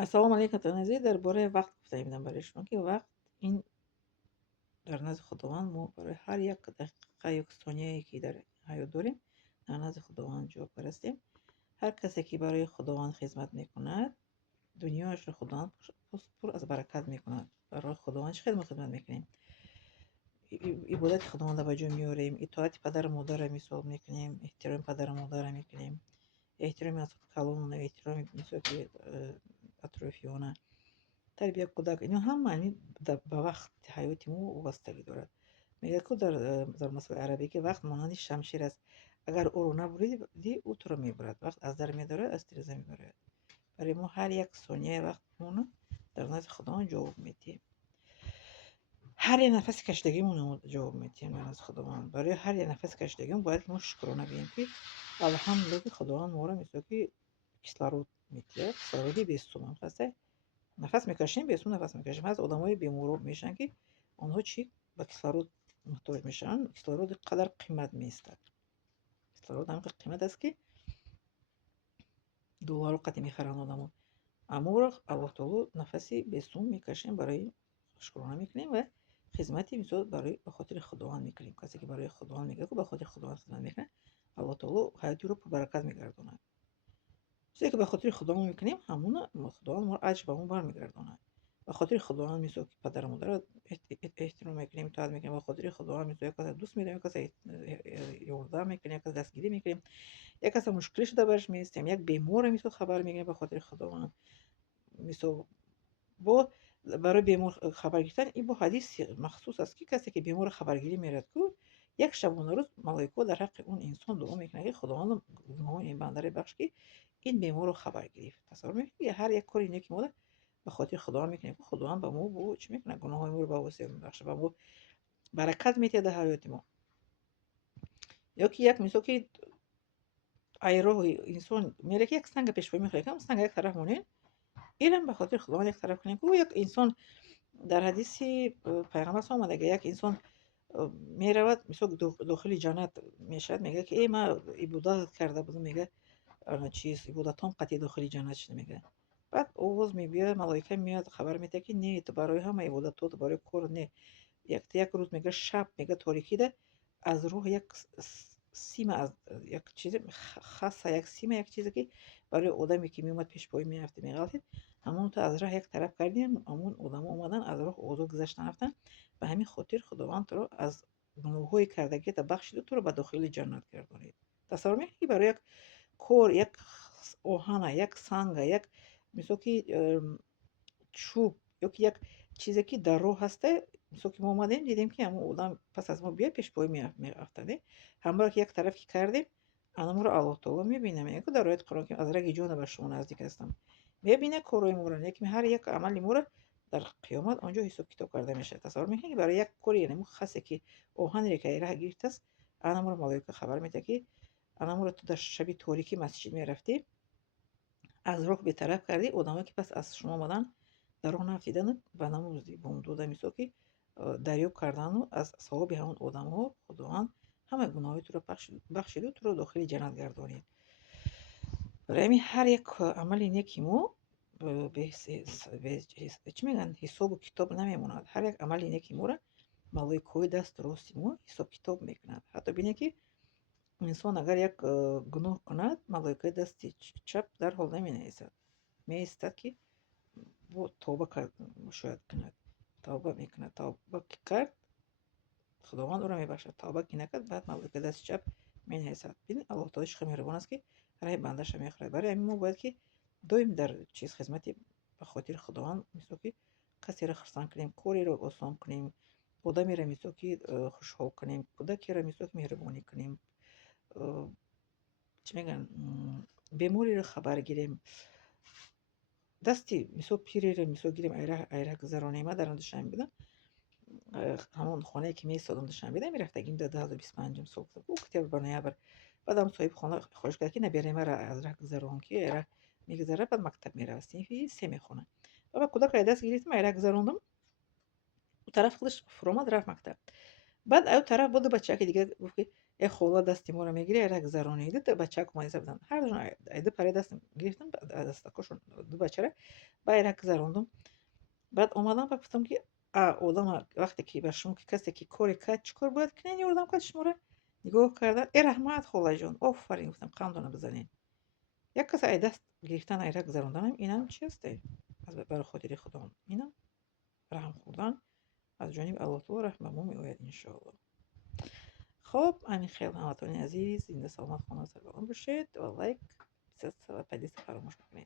السلام علیکم تنازی درباره وقت گفته بودم برای شما که وقت این در نزد خداوند ما برای هر یک دقیقه یک ثانیه‌ای که در حیات داریم در نزد خداوند جواب هستیم. هر کسی که برای خداوند خدمت میکند دنیایش را خداوند پر از برکت میکند. برای خداوند چه خدمت میکنیم؟ عبادت خداوند را به جا میاریم، اطاعت پدر و مادر را مثال میکنیم، احترام پدر و مادر را میکنیم، احترام از کلان، احترام مثل اطرافیان، تربیت کودک، اینا هم معنی به وقت حیات ما وابستگی دارد. میگه که در مثل عربی که وقت مانند شمشیر است، اگر او رو نبریدی او تو رو میبرد. وقت از در میدارد، از تیرزه میبرد. برای ما هر یک ثانیه وقتمون در نزد خداوند جواب میدیم. هر یک نفس کشیدگیمون جواب میدیم در نزد خداوند. برای هر یک نفس کشیدگیمون باید ما شکرانه بگیم که الحمدلله که خداوند ما رو مثل که کислород میده، کислородی بیستون هسته. نفس میکشیم به اسم نفس میکشیم. از آدمای بیمورو میشن که آنها چی با کислород محتاج میشن. کислород قدر قیمت میستد. کислород هم قیمت است که دلار قدی میخرن آدمو. اما رو الله تعالی نفسی بیستون میکشیم برای شکرانه میکنیم و خدمتی مثلا برای به خاطر خداوند میکنیم. کسی که برای خداوند میگه که به خاطر خداوند خدمت میکنه الله تعالی حیاتی رو پر برکت میگردونه. چیزی که به خاطر خداوند میکنیم همون خداوند ما اجر به اون برمیگردونه. به خاطر خداوند میسو که پدر و مادر رو احترام میکنیم، اطاعت میکنیم. به خاطر خداوند میسو یک کس دوست میداریم، یک کس یارده میکنیم، یک کس دستگیری میکنیم، یک کس مشکلی شده برش میستیم، یک بیمار میسو خبر میگیریم. به خاطر خداوند میسو با برای بیمار خبر گرفتن این با حدیث مخصوص است که کسی که بیمار خبرگیری میرد که یک شبانه روز ملائکه در حق اون انسان دعا میکنه که خداوند گناه این بنده رو بخش که این بیمار رو خبر گرفت. تصور میکنید هر یک کاری نیکی ما به خاطر خداوند میکنیم که خداوند به ما بو چی میکنه؟ گناه های ما رو به واسه میبخشه، به ما برکت میده در حیات ما. یا که یک مثال که ایرو انسان میره که یک سنگ پیش پای میخوره که سنگ یک طرف مونین اینم به خاطر خداوند یک طرف کنیم که یک انسان در حدیث پیغمبر آمده که یک انسان میرود مثلا داخل جنت میشد، میگه که ای من عبادت کرده بودم، میگه چیز عبادتام قطعی داخل جنت شده. میگه بعد آواز میبیاد، ملائکه میاد خبر میده که نه تو برای همه عبادتات برای کار نه. یک روز میگه شب میگه تاریکی ده از روح یک سیم از یک چیز خاصه، یک سیم یک چیزی که برای آدمی که میومد پیش پای میرفته میغلطید همون تو از راه یک طرف کردیم، همون آدم اومدن از راه آزاد گذشتن رفتن. به همین خاطر خداوند تو رو از گناههای کردگی تا بخشید تو رو به داخل جنت گردانید. تصور میکنی برای یک کور، یک آهن، یک سنگ، یک مثل که چوب یا که یک چیزی که در راه هسته، مثل که ما اومدیم دیدیم که همون آدم پس از ما بیاد پیش پای میرفتنده همراه که یک طرف که کردیم انا ما رو الله تعالی میبینه. میگه که در آیت قرآن که از رگ جان بر شما نزدیک هستم، میبینه کارهای ما رو، یک هر یک عمل ما رو در قیامت آنجا حساب کتاب کرده میشه. تصور میکنی برای یک کاری یعنی خاصی که آهن که راه گرفته است انا ما رو ملائکه خبر میده که انا ما رو تو در شب تاریکی مسجد میرفتی از راه بی‌طرف کردی، آدمایی که پس از شما اومدن در راه نرفتیدن و نموردی با اون دو دمیسا که دریاب کردن و از ثواب همون آدم‌ها خداوند همه گناهات تو رو بخشید و تو رو داخل جنت گردانید. برای همین هر یک عمل نیکی ما به چی میگن حساب و کتاب نمیموند. هر یک عمل نیکی ما را ملائکه دست راست ما حساب کتاب میکنند. حتی بینه که انسان اگر یک گناه کند ملائکه دست چپ در حال نمی نویسد، می ایستد که توبه کرد شاید کند، توبه میکند. توبه که کرد خداوند او را میبخشد، توبه که نکرد بعد ملائکه دست چپ مینویسد. ببین الله تعالی چقدر مهربان است که راه بنده‌اش میخوره. برای همین ما باید که دائم در چیز خدمتی به خاطر خداوند مثل که کسی را خرسند کنیم، کاری را آسان کنیم، آدمی را مثل که خوشحال کنیم، کودکی را مثل که مهربانی کنیم، چی میگن بیماری را خبر گیریم، دستی مثل پیری را مثل گیریم ایره گذرانیم. من در آن داشتم بیدم همون خانه که میستادم داشتم بیدم میرفتگیم در 2025 سال او کتاب بر بعدم صاحب خانه خواهش کرد که نبیاره مرا از ره گذران که ایره میگذره بعد مکتب میرفتیم فی سه میخونه و کودک را دست گرفتم ایره گذراندم و طرف خودش فرامد رفت مکتب. بعد او طرف بود بچه که دیگه گفت که хола дасти моро мегири, айрак зарониди, бачак омади забудан. Ҳардушон айда пари дастам гирифтам, дастакошон ду бачаро ба айрак зарондум. Баъд омадам ба гуфтам ки одама вақте ки ба шумо ки касе ки коре кард чӣ кор бояд кунед? Ёрдам кард шуморо нигоҳ кардан, раҳмат холаҷон, офарин, гуфтам қандона бизанед. Як кас ай даст гирифтан айрак заронданам инам чи ҳасте? Барои хотири худом инам раҳм хӯрдан аз ҷониби Аллоҳ таоло раҳм ба мо меояд иншоаллоҳ. хоб ҳамин хел ҳамватони азиз зинда саломат хона сарбаланд бошед ва лайк, подписаться фаромӯш накунед.